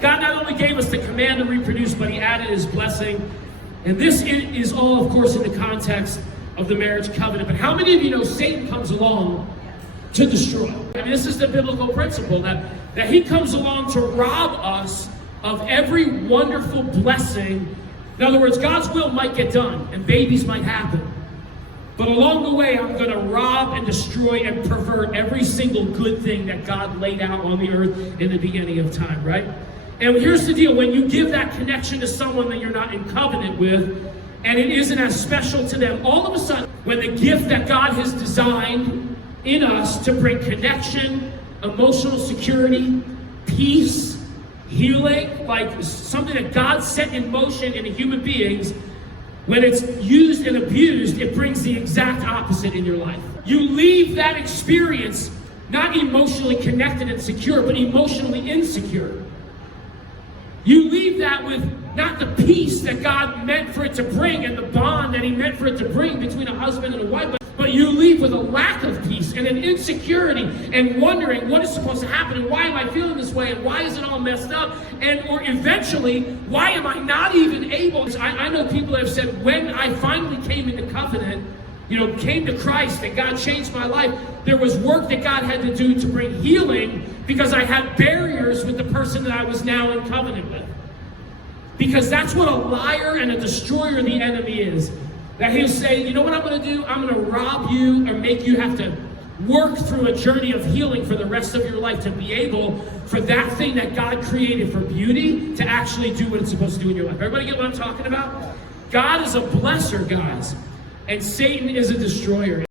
God not only gave us the command to reproduce, but he added his blessing. And this is all, of course, in the context of the marriage covenant. But how many of you know Satan comes along to destroy? I mean, this is the biblical principle that he comes along to rob us of every wonderful blessing. In other words, God's will might get done and babies might happen. But along the way, I'm going to rob and destroy and pervert every single good thing that God laid out on the earth in the beginning of time, right? And here's the deal. When you give that connection to someone that you're not in covenant with, and it isn't as special to them, all of a sudden, when the gift that God has designed in us to bring connection, emotional security, peace, healing, like something that God set in motion in human beings, when it's used and abused, it brings the exact opposite in your life. You leave that experience not emotionally connected and secure, but emotionally insecure. You leave that with not the peace that God meant for it to bring and the bond that he meant for it to bring between a husband and a wife, but you leave with a lack of peace and an insecurity and wondering what is supposed to happen and why am I feeling this way and why is it all messed up, and or eventually why am I not even able. I know people that have said, when I finally came into covenant, came to Christ and God changed my life, there was work that God had to do to bring healing because I had barriers with the person that I was now in covenant with. Because that's what a liar and a destroyer the enemy is. That he'll say, you know what I'm going to do? I'm going to rob you or make you have to work through a journey of healing for the rest of your life to be able for that thing that God created for beauty to actually do what it's supposed to do in your life. Everybody get what I'm talking about? God is a blesser, guys, and Satan is a destroyer.